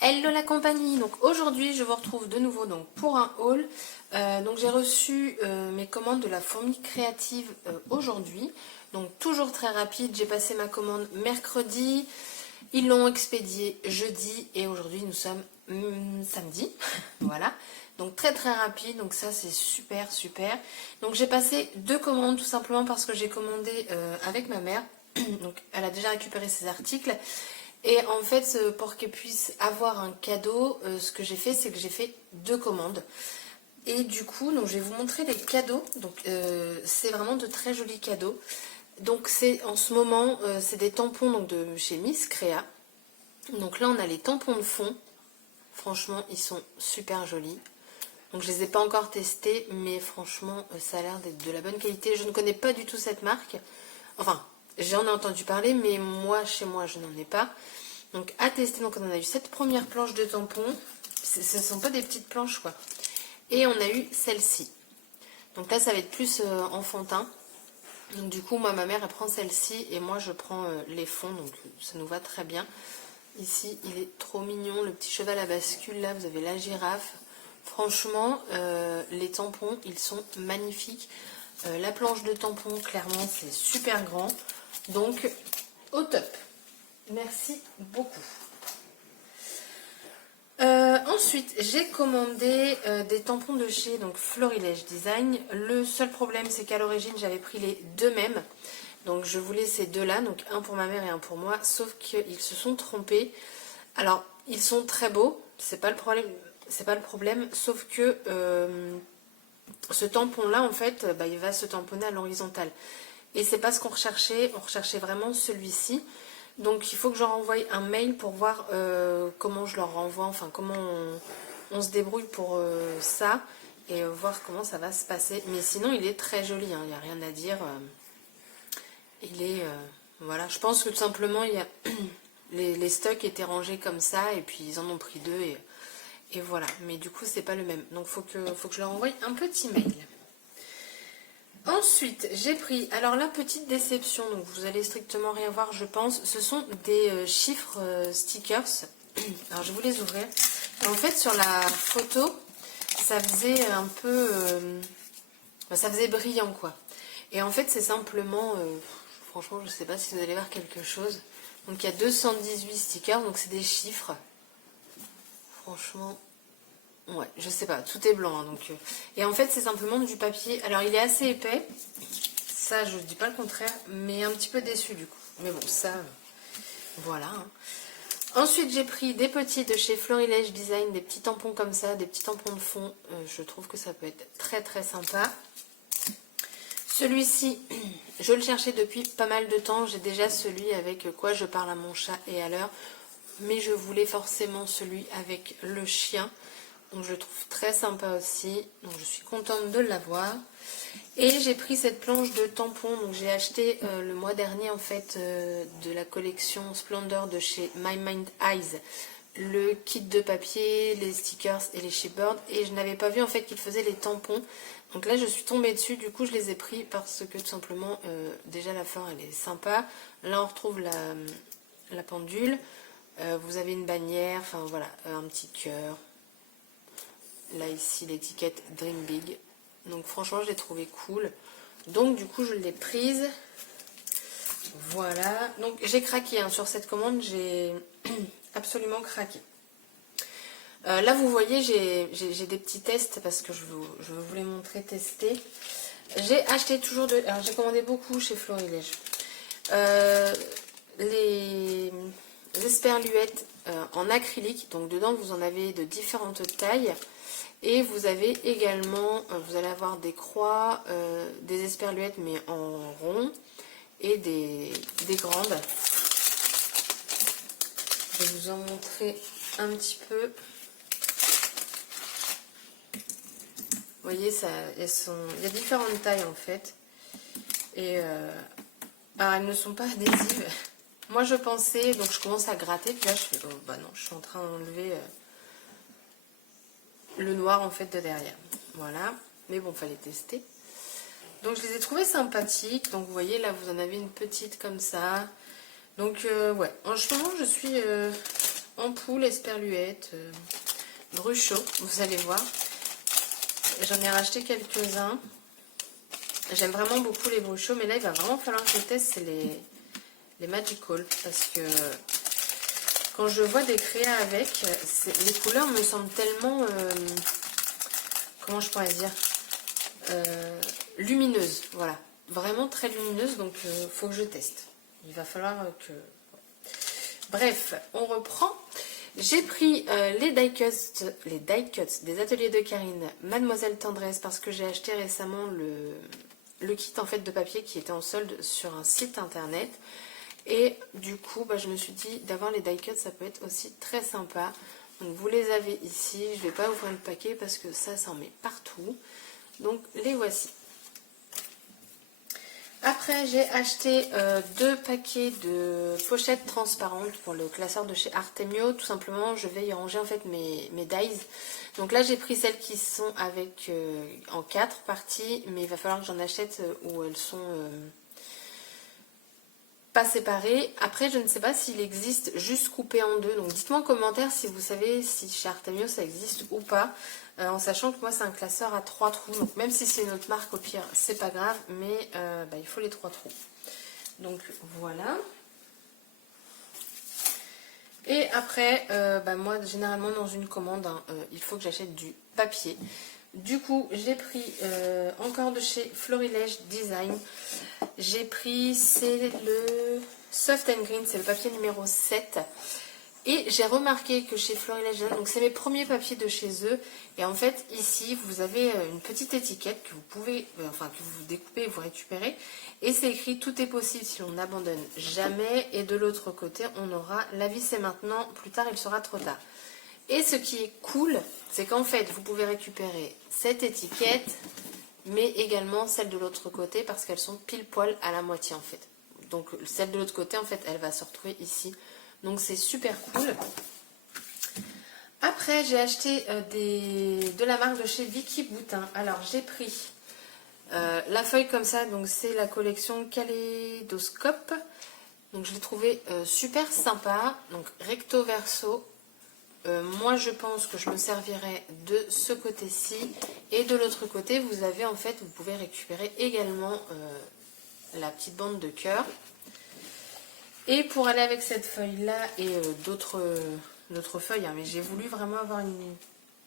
Hello la compagnie, donc aujourd'hui je vous retrouve de nouveau donc, pour un haul. Donc j'ai reçu mes commandes de la fourmi créative aujourd'hui. Donc toujours très rapide, j'ai passé ma commande mercredi, ils l'ont expédié jeudi et aujourd'hui nous sommes samedi. Voilà, donc très très rapide, donc ça c'est super super. Donc j'ai passé 2 commandes tout simplement parce que j'ai commandé avec ma mère. Donc elle a déjà récupéré ses articles. Et en fait, pour qu'elle puisse avoir un cadeau, ce que j'ai fait, c'est que j'ai fait 2 commandes. Et du coup, donc, je vais vous montrer les cadeaux. Donc, c'est vraiment de très jolis cadeaux. Donc, c'est en ce moment, c'est des tampons donc, de chez Miss Créa. Donc là, on a les tampons de fond. Franchement, ils sont super jolis. Donc, je ne les ai pas encore testés, mais franchement, ça a l'air d'être de la bonne qualité. Je ne connais pas du tout cette marque. Enfin, j'en ai entendu parler, mais moi, chez moi, je n'en ai pas. Donc à tester, donc on en a eu cette première planche de tampons. Ce ne sont pas des petites planches quoi. Et on a eu celle-ci. Donc là ça va être plus enfantin. Donc du coup moi ma mère elle prend celle-ci et moi je prends les fonds. Donc ça nous va très bien. Ici il est trop mignon. Le petit cheval à bascule là, vous avez la girafe. Franchement les tampons ils sont magnifiques. La planche de tampons clairement c'est super grand. Donc au top. Merci beaucoup. Ensuite, j'ai commandé des tampons de chez donc Florilège Design. Le seul problème, c'est qu'à l'origine, j'avais pris les deux mêmes. Donc, je voulais ces deux-là, donc un pour ma mère et un pour moi. Sauf qu'ils se sont trompés. Alors, ils sont très beaux, c'est pas le problème. C'est pas le problème. Sauf que ce tampon-là, en fait, il va se tamponner à l'horizontale. Et c'est pas ce qu'on recherchait. On recherchait vraiment celui-ci. Donc il faut que je leur envoie un mail pour voir comment je leur renvoie, enfin comment on se débrouille pour ça et voir comment ça va se passer. Mais sinon il est très joli, hein, il n'y a rien à dire. Il est, voilà, je pense que tout simplement il y a les stocks étaient rangés comme ça et puis ils en ont pris 2 et voilà. Mais du coup c'est pas le même. Donc faut que je leur envoie un petit mail. Ensuite, j'ai pris, alors la petite déception, donc vous allez strictement rien voir je pense, ce sont des chiffres stickers. Alors je vais vous les ouvrir. Et en fait sur la photo, ça faisait un peu, ça faisait brillant quoi. Et en fait c'est simplement, franchement je sais pas si vous allez voir quelque chose. Donc il y a 218 stickers, donc c'est des chiffres. Franchement... Ouais, je sais pas, tout est blanc. Hein, donc, et en fait, c'est simplement du papier. Alors, il est assez épais. Ça, je dis pas le contraire, mais un petit peu déçu du coup. Mais bon, ça, voilà. Hein. Ensuite, j'ai pris des petits de chez Florilège Design, des petits tampons comme ça, des petits tampons de fond. Je trouve que ça peut être très très sympa. Celui-ci, je le cherchais depuis pas mal de temps. J'ai déjà celui avec quoi je parle à mon chat et à l'heure. Mais je voulais forcément celui avec le chien. Donc je le trouve très sympa aussi. Donc je suis contente de l'avoir. Et j'ai pris cette planche de tampons. Donc j'ai acheté le mois dernier en fait de la collection Splendor de chez My Mind Eyes. Le kit de papier, les stickers et les chipboards. Et je n'avais pas vu en fait qu'ils faisaient les tampons. Donc là je suis tombée dessus. Du coup je les ai pris parce que tout simplement déjà la forme elle est sympa. Là on retrouve la pendule. Vous avez une bannière. Enfin voilà, un petit cœur. Là ici l'étiquette Dream Big. Donc franchement je l'ai trouvé cool. Donc du coup je l'ai prise. Voilà. Donc j'ai craqué hein, sur cette commande. J'ai absolument craqué. Là vous voyez j'ai des petits tests parce que je vous les montrer tester. J'ai acheté toujours de... Alors j'ai commandé beaucoup chez Florilège. Les esperluettes en acrylique. Donc dedans vous en avez de différentes tailles. Et vous avez également, vous allez avoir des croix, des esperluettes mais en rond et des grandes. Je vais vous en montrer un petit peu. Vous voyez, il y a différentes tailles en fait. Et alors elles ne sont pas adhésives. Moi je pensais, donc je commence à gratter, puis là je fais, oh bah non, je suis en train d'enlever... le noir en fait de derrière, voilà, mais bon fallait tester. Donc je les ai trouvés sympathiques. Donc vous voyez là vous en avez une petite comme ça. Donc ouais, en ce moment je suis en beaucoup les sperluettes, Bruchot, vous allez voir. J'en ai racheté quelques-uns. J'aime vraiment beaucoup les Bruchot, mais là il va vraiment falloir que je teste, c'est les Magical, parce que quand je vois des créas avec, les couleurs me semblent tellement, comment je pourrais dire, lumineuses, voilà, vraiment très lumineuses, donc faut que je teste. Il va falloir que... Bref, on reprend. J'ai pris les die cuts des ateliers de Karine, Mademoiselle Tendresse, parce que j'ai acheté récemment le kit en fait de papier qui était en solde sur un site internet. Et du coup, bah, je me suis dit d'avoir les die cuts, ça peut être aussi très sympa. Donc vous les avez ici. Je ne vais pas ouvrir le paquet parce que ça en met partout. Donc les voici. Après, j'ai acheté 2 paquets de pochettes transparentes pour le classeur de chez Artemio. Tout simplement, je vais y ranger en fait mes dies. Donc là, j'ai pris celles qui sont avec en 4 parties, mais il va falloir que j'en achète où elles sont pas séparées. Après, je ne sais pas s'il existe juste coupé en 2. Donc dites-moi en commentaire si vous savez si chez Artemio ça existe ou pas. En sachant que moi c'est un classeur à 3 trous, donc même si c'est une autre marque au pire c'est pas grave, mais bah, il faut les 3 trous. Donc voilà. Et après, bah, moi généralement dans une commande, hein, il faut que j'achète du papier. Du coup j'ai pris encore de chez Florilège Design. J'ai pris, c'est le Soft and Green, c'est le papier numéro 7. Et j'ai remarqué que chez Florilège, donc c'est mes premiers papiers de chez eux. Et en fait, ici, vous avez une petite étiquette que vous pouvez, que vous découpez et vous récupérez. Et c'est écrit tout est possible si on n'abandonne jamais. Et de l'autre côté, on aura la vie c'est maintenant, plus tard il sera trop tard. Et ce qui est cool, c'est qu'en fait, vous pouvez récupérer cette étiquette, mais également celle de l'autre côté parce qu'elles sont pile poil à la moitié en fait. Donc celle de l'autre côté, en fait, elle va se retrouver ici. Donc c'est super cool. Après j'ai acheté de la marque de chez Vicky Boutin. Alors j'ai pris la feuille comme ça, donc c'est la collection Kaléidoscope. Donc je l'ai trouvé super sympa. Donc recto verso. Moi je pense que je me servirai de ce côté-ci. Et de l'autre côté vous avez en fait, vous pouvez récupérer également la petite bande de cœur. Et pour aller avec cette feuille-là et d'autres feuilles, hein, mais j'ai voulu vraiment avoir une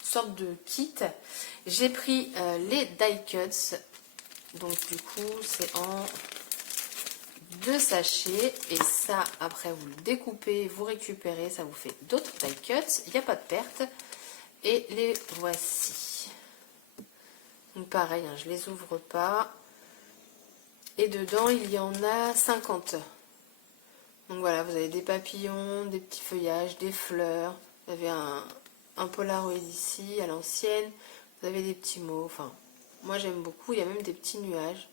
sorte de kit, j'ai pris les die cuts. Donc du coup, c'est en 2 sachets. Et ça, après, vous le découpez, vous récupérez, ça vous fait d'autres die cuts. Il n'y a pas de perte. Et les voici. Donc pareil, hein, je ne les ouvre pas. Et dedans, il y en a 50. Donc voilà, vous avez des papillons, des petits feuillages, des fleurs. Vous avez un Polaroid ici, à l'ancienne. Vous avez des petits mots. Enfin, moi j'aime beaucoup. Il y a même des petits nuages.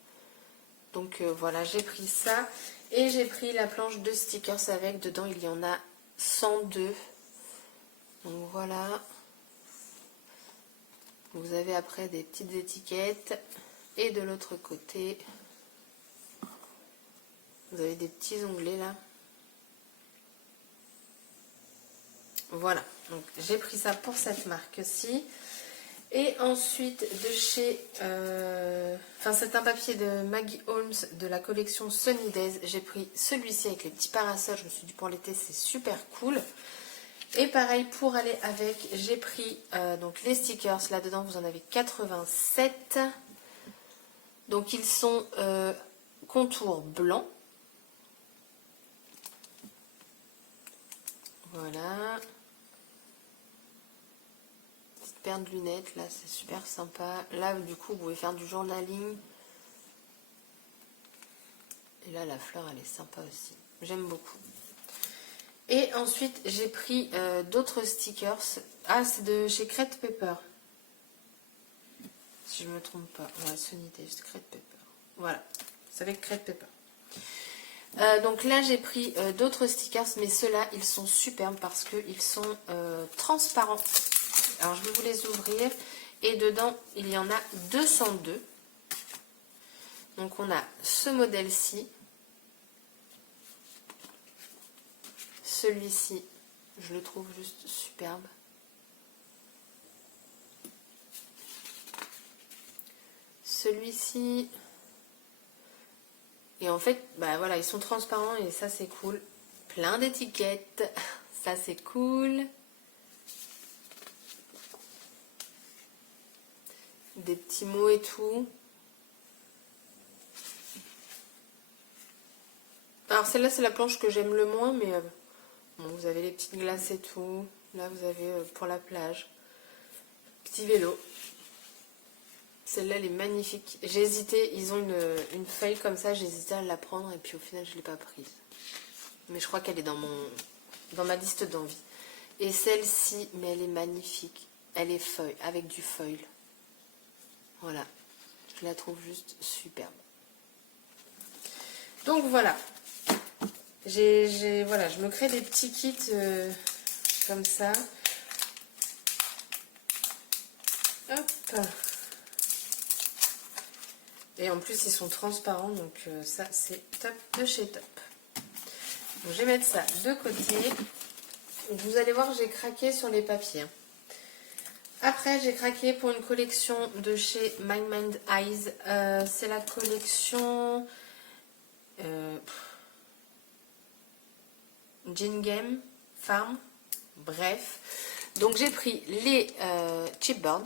Donc voilà, j'ai pris ça. Et j'ai pris la planche de stickers avec. Dedans, il y en a 102. Donc voilà. Vous avez après des petites étiquettes. Et de l'autre côté, vous avez des petits onglets là. Voilà, donc j'ai pris ça pour cette marque-ci. Et ensuite de chez... c'est un papier de Maggie Holmes de la collection Sunny Days. J'ai pris celui-ci avec les petits parasols. Je me suis dit pour l'été c'est super cool. Et pareil pour aller avec, j'ai pris donc les stickers. Là-dedans vous en avez 87. Donc ils sont contour blanc. Voilà. Paire de lunettes, là c'est super sympa. Là du coup vous pouvez faire du journaling. Et là la fleur elle est sympa aussi. J'aime beaucoup. Et ensuite j'ai pris d'autres stickers. Ah c'est de chez Crête Pepper. Si je me trompe pas. Ouais, Sunny Days, Crête Pepper. Voilà. C'est avec Crête Pepper. Donc là j'ai pris d'autres stickers, mais ceux-là ils sont superbes parce qu'ils sont transparents. Alors je vais vous les ouvrir et dedans il y en a 202. Donc on a ce modèle-ci, celui-ci Je le trouve juste superbe. Celui-ci... Et en fait, bah voilà, ils sont transparents et ça c'est cool. Plein d'étiquettes, ça c'est cool. Des petits mots et tout. Alors celle-là c'est la planche que j'aime le moins, mais bon, vous avez les petites glaces et tout. Là vous avez pour la plage. Petit vélo. Celle-là elle est magnifique. J'ai hésité, ils ont une feuille comme ça, j'ai hésité à la prendre et puis au final je ne l'ai pas prise. Mais je crois qu'elle est dans ma liste d'envie. Et celle-ci, mais elle est magnifique. Elle est feuille, avec du foil. Voilà. Je la trouve juste superbe. Donc voilà. Voilà, je me crée des petits kits comme ça. Hop. Et en plus, ils sont transparents, donc ça, c'est top de chez top. Donc, je vais mettre ça de côté. Vous allez voir, j'ai craqué sur les papiers. Après, j'ai craqué pour une collection de chez My Mind Eyes. C'est la collection Gingame Farm. Bref. Donc, j'ai pris les chipboards.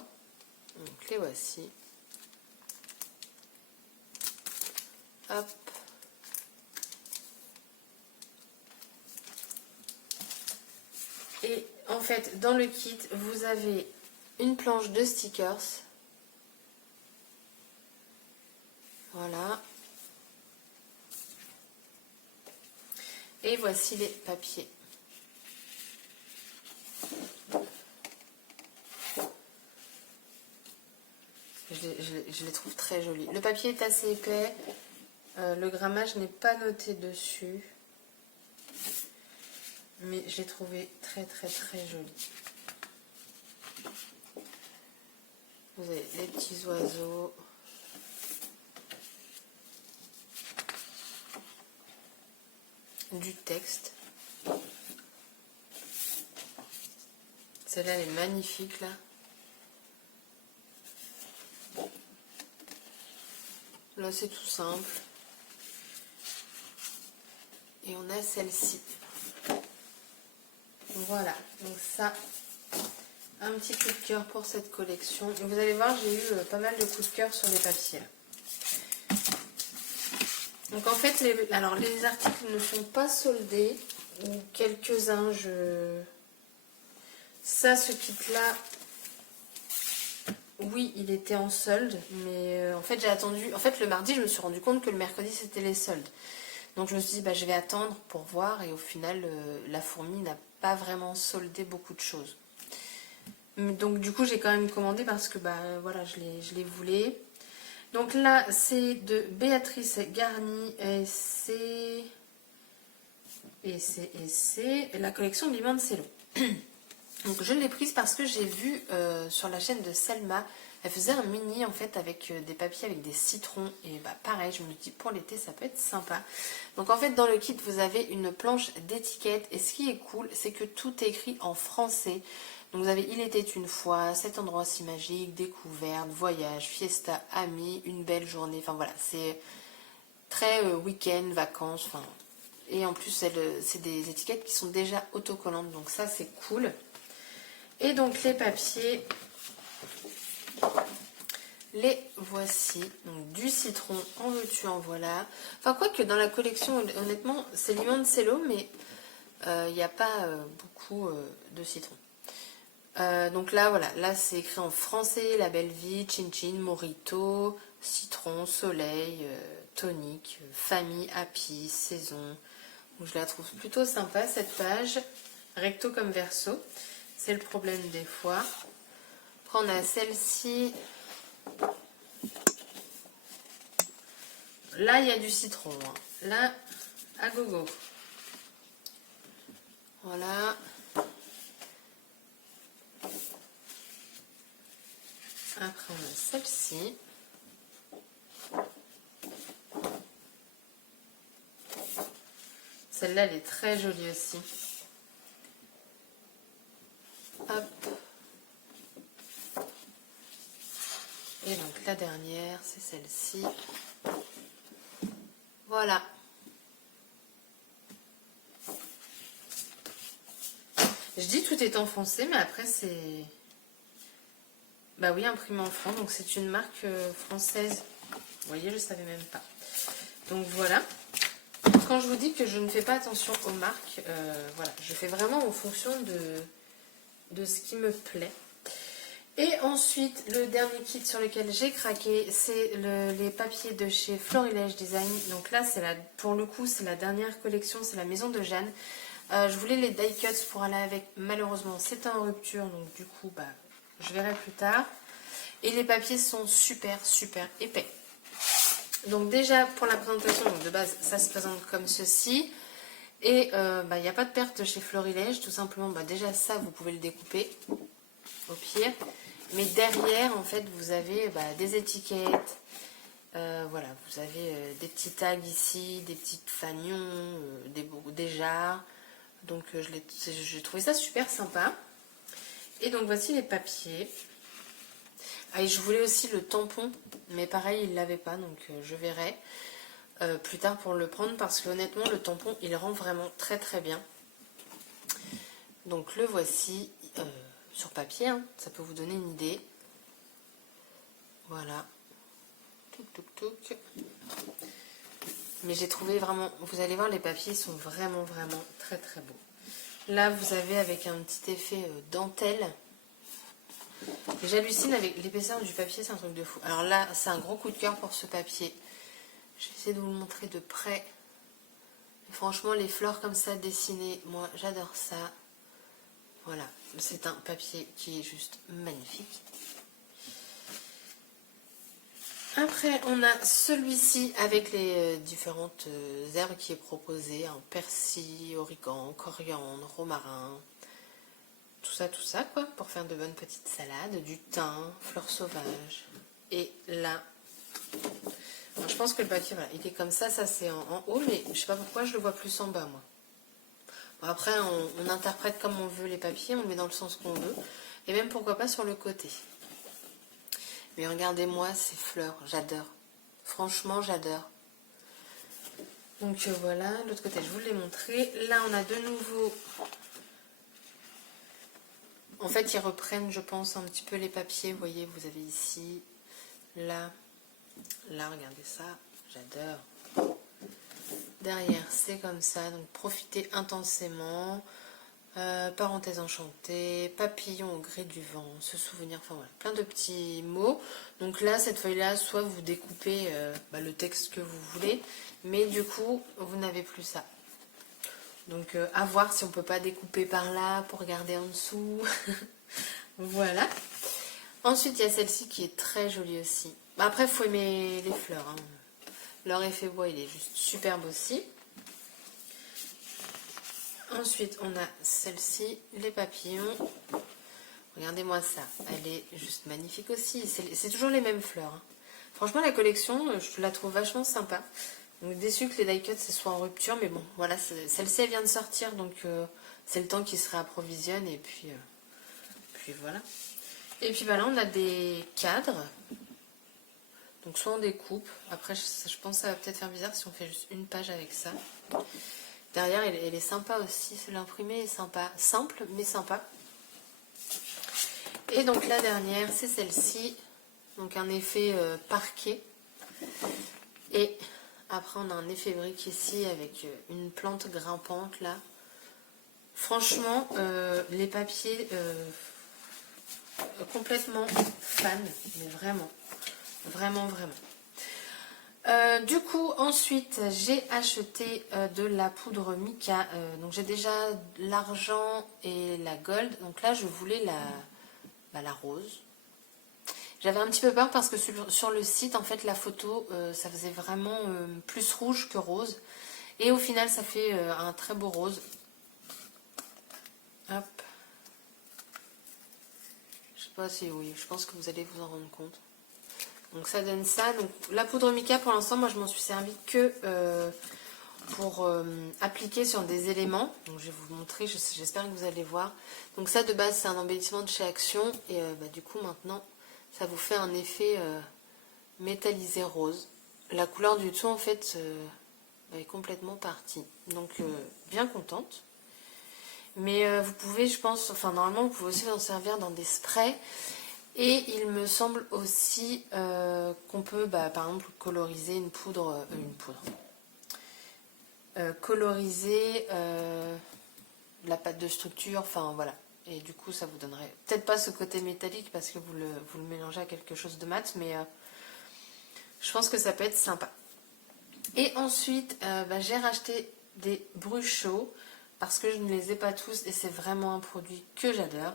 Donc, les voici. Hop. Et en fait, dans le kit, vous avez une planche de stickers. Voilà. Et voici les papiers. Je les trouve très jolis. Le papier est assez épais. Le grammage n'est pas noté dessus. Mais je l'ai trouvé très très très joli. Vous avez les petits oiseaux. Du texte. Celle-là, elle est magnifique là. Là, c'est tout simple. Et on a celle-ci. Voilà, donc ça, un petit coup de cœur pour cette collection. Et vous allez voir, j'ai eu pas mal de coups de cœur sur les papiers. Donc en fait, les articles ne sont pas soldés, ou quelques-uns, Ça, ce kit-là, oui, il était en solde, mais en fait, j'ai attendu. En fait, le mardi, je me suis rendu compte que le mercredi, c'était les soldes. Donc je me suis dit, bah, je vais attendre pour voir, et au final, la fourmi n'a pas vraiment soldé beaucoup de choses. Donc du coup, j'ai quand même commandé parce que bah, voilà, je les voulais. Donc là, c'est de Béatrice Garni, et c'est la collection Vivante Cello. Donc je l'ai prise parce que j'ai vu sur la chaîne de Selma, elle faisait un mini en fait avec des papiers avec des citrons, et bah pareil, je me dis pour l'été ça peut être sympa. Donc en fait dans le kit vous avez une planche d'étiquette, et ce qui est cool c'est que tout est écrit en français. Donc vous avez Il était une fois, cet endroit si magique, découverte, voyage, fiesta, amis, une belle journée, enfin voilà, c'est très week-end, vacances, enfin. Et en plus c'est des étiquettes qui sont déjà autocollantes, donc ça c'est cool. Et donc les papiers, les voici. Donc du citron, en veux-tu, en voilà. Enfin quoique dans la collection, honnêtement, c'est Limon Cello, mais il n'y a pas beaucoup de citron. Donc là, voilà, là c'est écrit en français, La Belle Vie, Chin Chin, Morito, citron, soleil, tonique, famille, happy, saison. Donc je la trouve plutôt sympa cette page, recto comme verso. C'est le problème des fois. Après, on a celle-ci. Là, il y a du citron. Là, à gogo. Voilà. Après, on a celle-ci. Celle-là, elle est très jolie aussi. Et donc la dernière, c'est celle-ci. Voilà. Je dis tout est enfoncé, mais après c'est... Bah oui, imprimé en France, donc c'est une marque française. Vous voyez, je ne savais même pas. Donc voilà. Quand je vous dis que je ne fais pas attention aux marques, voilà, je fais vraiment en fonction de ce qui me plaît. Et ensuite, le dernier kit sur lequel j'ai craqué, c'est les papiers de chez Florilège Design. Donc là, pour le coup, c'est la dernière collection, c'est la maison de Jeanne. Je voulais les die cuts pour aller avec, malheureusement, c'est en rupture, donc du coup, bah, je verrai plus tard. Et les papiers sont super, super épais. Donc déjà, pour la présentation, donc de base, ça se présente comme ceci. Et il n'y a pas de perte de chez Florilège, tout simplement, bah, déjà ça, vous pouvez le découper, au pire. Mais derrière, en fait, vous avez des étiquettes, voilà, vous avez des petits tags ici, des petits fanions, des jarres. Donc j'ai trouvé ça super sympa. Et donc voici les papiers. Ah, et je voulais aussi le tampon, mais pareil, il ne l'avait pas, donc je verrai plus tard pour le prendre, parce que honnêtement, le tampon, il rend vraiment très très bien. Donc le voici sur papier, hein, ça peut vous donner une idée. Voilà. Touc, touc, touc. Mais j'ai trouvé vraiment, vous allez voir, les papiers sont vraiment vraiment très très beaux. Là, vous avez avec un petit effet dentelle. J'hallucine avec l'épaisseur du papier, c'est un truc de fou. Alors là, c'est un gros coup de cœur pour ce papier. Je vais essayer de vous le montrer de près. Et franchement, les fleurs comme ça dessinées, moi j'adore ça. Voilà, c'est un papier qui est juste magnifique. Après, on a celui-ci avec les différentes herbes qui est proposé. Hein, persil, origan, coriandre, romarin. Tout ça quoi, pour faire de bonnes petites salades. Du thym, fleurs sauvages. Et là, alors, je pense que le papier, voilà, il est comme ça c'est en haut, mais je sais pas pourquoi je le vois plus en bas, moi. Bon, après, on interprète comme on veut les papiers, on met dans le sens qu'on veut. Et même, pourquoi pas, sur le côté. Mais regardez-moi ces fleurs, j'adore. Franchement, j'adore. Donc voilà, de l'autre côté, je vous l'ai montré. Là, on a de nouveau... En fait, ils reprennent, je pense, un petit peu les papiers. Vous voyez, vous avez ici, là, regardez ça, j'adore. Derrière, c'est comme ça, donc profitez intensément. Parenthèse enchantée, papillon au gré du vent, se souvenir, enfin voilà, plein de petits mots. Donc là, cette feuille-là, soit vous découpez le texte que vous voulez, mais du coup, vous n'avez plus ça. Donc à voir si on peut pas découper par là pour regarder en dessous. Voilà. Ensuite, il y a celle-ci qui est très jolie aussi. Après, il faut aimer les fleurs. Hein. Leur effet bois, il est juste superbe aussi. Ensuite, on a celle-ci, les papillons. Regardez-moi ça. Elle est juste magnifique aussi. C'est toujours les mêmes fleurs. Hein. Franchement, la collection, je la trouve vachement sympa. Donc, déçue que les die cuts soient en rupture. Mais bon, voilà, celle-ci, elle vient de sortir. Donc, c'est le temps qui se réapprovisionne. Et puis voilà. Et puis, là, on a des cadres. Donc, soit on découpe. Après, je pense que ça va peut-être faire bizarre si on fait juste une page avec ça. Derrière, elle est sympa aussi. L'imprimé est sympa. Simple, mais sympa. Et donc, la dernière, c'est celle-ci. Donc, un effet parquet. Et après, on a un effet brique ici avec une plante grimpante, là. Franchement, les papiers, complètement fan. Mais vraiment. Vraiment, vraiment. Du coup, ensuite, j'ai acheté de la poudre mica. Donc, j'ai déjà l'argent et la gold. Donc là, je voulais la rose. J'avais un petit peu peur parce que sur le site, en fait, la photo, ça faisait vraiment plus rouge que rose. Et au final, ça fait un très beau rose. Hop. Je sais pas si oui, je pense que vous allez vous en rendre compte. Donc ça donne ça. Donc la poudre mica, pour l'instant, moi je m'en suis servi que pour appliquer sur des éléments. Donc je vais vous montrer, j'espère que vous allez voir. Donc ça de base c'est un embellissement de chez Action. Et du coup maintenant ça vous fait un effet métallisé rose. La couleur du tout en fait est complètement partie, donc bien contente. Mais vous pouvez, je pense, enfin normalement vous pouvez aussi en servir dans des sprays. Et il me semble aussi qu'on peut par exemple coloriser coloriser la pâte de structure, enfin voilà. Et du coup ça vous donnerait peut-être pas ce côté métallique parce que vous le mélangez à quelque chose de mat, mais je pense que ça peut être sympa. Et ensuite j'ai racheté des bruchos parce que je ne les ai pas tous et c'est vraiment un produit que j'adore.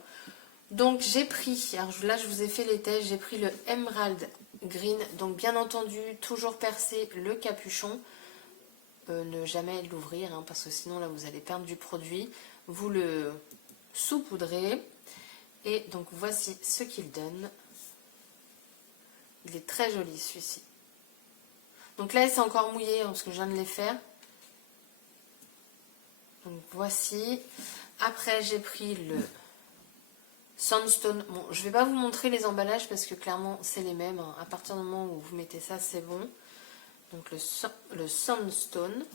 Donc j'ai pris, alors là je vous ai fait les tests, j'ai pris le Emerald Green, donc bien entendu toujours percer le capuchon, ne jamais l'ouvrir hein, parce que sinon là vous allez perdre du produit, vous le saupoudrez et donc voici ce qu'il donne. Il est très joli celui-ci. Donc là c'est encore mouillé hein, parce que je viens de les faire. Donc voici, après j'ai pris le Sunstone. Bon, je ne vais pas vous montrer les emballages parce que clairement c'est les mêmes. Hein. À partir du moment où vous mettez ça, c'est bon. Donc le Sunstone.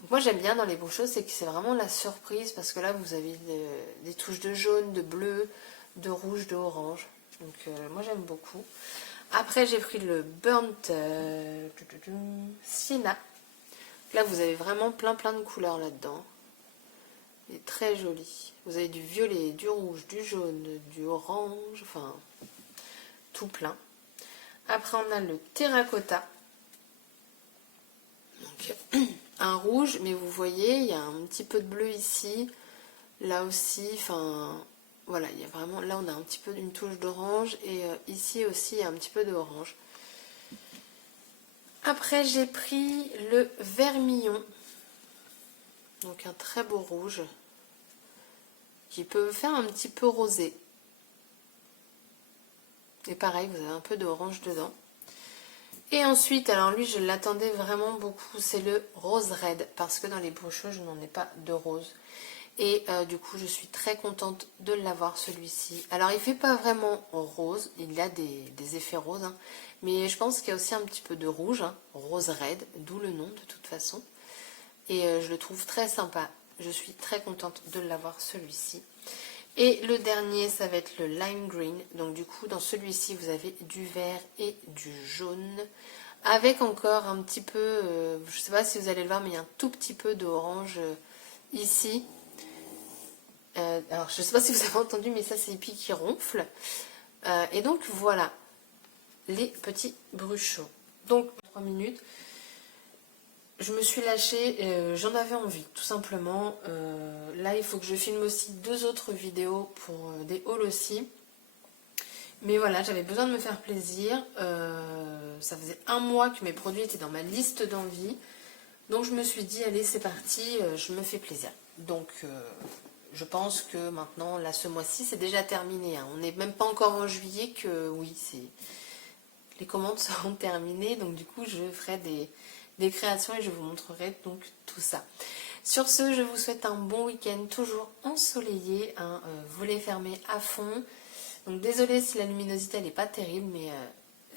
Donc moi j'aime bien dans les bruchos, c'est que c'est vraiment la surprise parce que là vous avez des touches de jaune, de bleu, de rouge, de orange. Donc moi j'aime beaucoup. Après j'ai pris le Burnt Sienna. Là vous avez vraiment plein de couleurs là-dedans. Il est très joli. Vous avez du violet, du rouge, du jaune, du orange, enfin tout plein. Après on a le terracotta. Donc un rouge, mais vous voyez, il y a un petit peu de bleu ici. Là aussi, enfin voilà, il y a vraiment, là on a un petit peu d'une touche d'orange et ici aussi il y a un petit peu d'orange. Après j'ai pris le vermillon. Donc un très beau rouge. Qui peut faire un petit peu rosé. Et pareil, vous avez un peu d'orange dedans. Et ensuite, alors lui, je l'attendais vraiment beaucoup, c'est le rose red, parce que dans les bruchos, je n'en ai pas de rose. Et du coup, je suis très contente de l'avoir, celui-ci. Alors, il ne fait pas vraiment rose, il a des effets roses, hein, mais je pense qu'il y a aussi un petit peu de rouge, hein, rose red, d'où le nom de toute façon. Et je le trouve très sympa. Je suis très contente de l'avoir, celui-ci. Et le dernier, ça va être le lime green. Donc du coup, dans celui-ci, vous avez du vert et du jaune. Avec encore un petit peu, je ne sais pas si vous allez le voir, mais il y a un tout petit peu d'orange ici. Alors, je ne sais pas si vous avez entendu, mais ça, c'est les pieds qui ronflent. Et donc, voilà, les petits bruchos. Donc, 3 minutes. Je me suis lâchée, j'en avais envie, tout simplement. Là, il faut que je filme aussi 2 autres vidéos pour des hauls aussi. Mais voilà, j'avais besoin de me faire plaisir. Ça faisait 1 mois que mes produits étaient dans ma liste d'envie. Donc je me suis dit, allez, c'est parti, je me fais plaisir. Donc je pense que maintenant, là, ce mois-ci, c'est déjà terminé. Hein. On n'est même pas encore en juillet que, oui, les commandes seront terminées. Donc du coup, je ferai des créations et je vous montrerai donc tout ça. Sur ce, je vous souhaite un bon week-end, toujours ensoleillé, un volet fermé à fond. Donc désolée si la luminosité elle n'est pas terrible, mais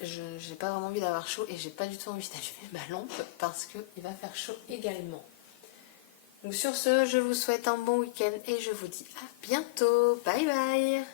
je n'ai pas vraiment envie d'avoir chaud et j'ai pas du tout envie d'allumer ma lampe parce qu'il va faire chaud également. Donc sur ce, je vous souhaite un bon week-end et je vous dis à bientôt. Bye bye.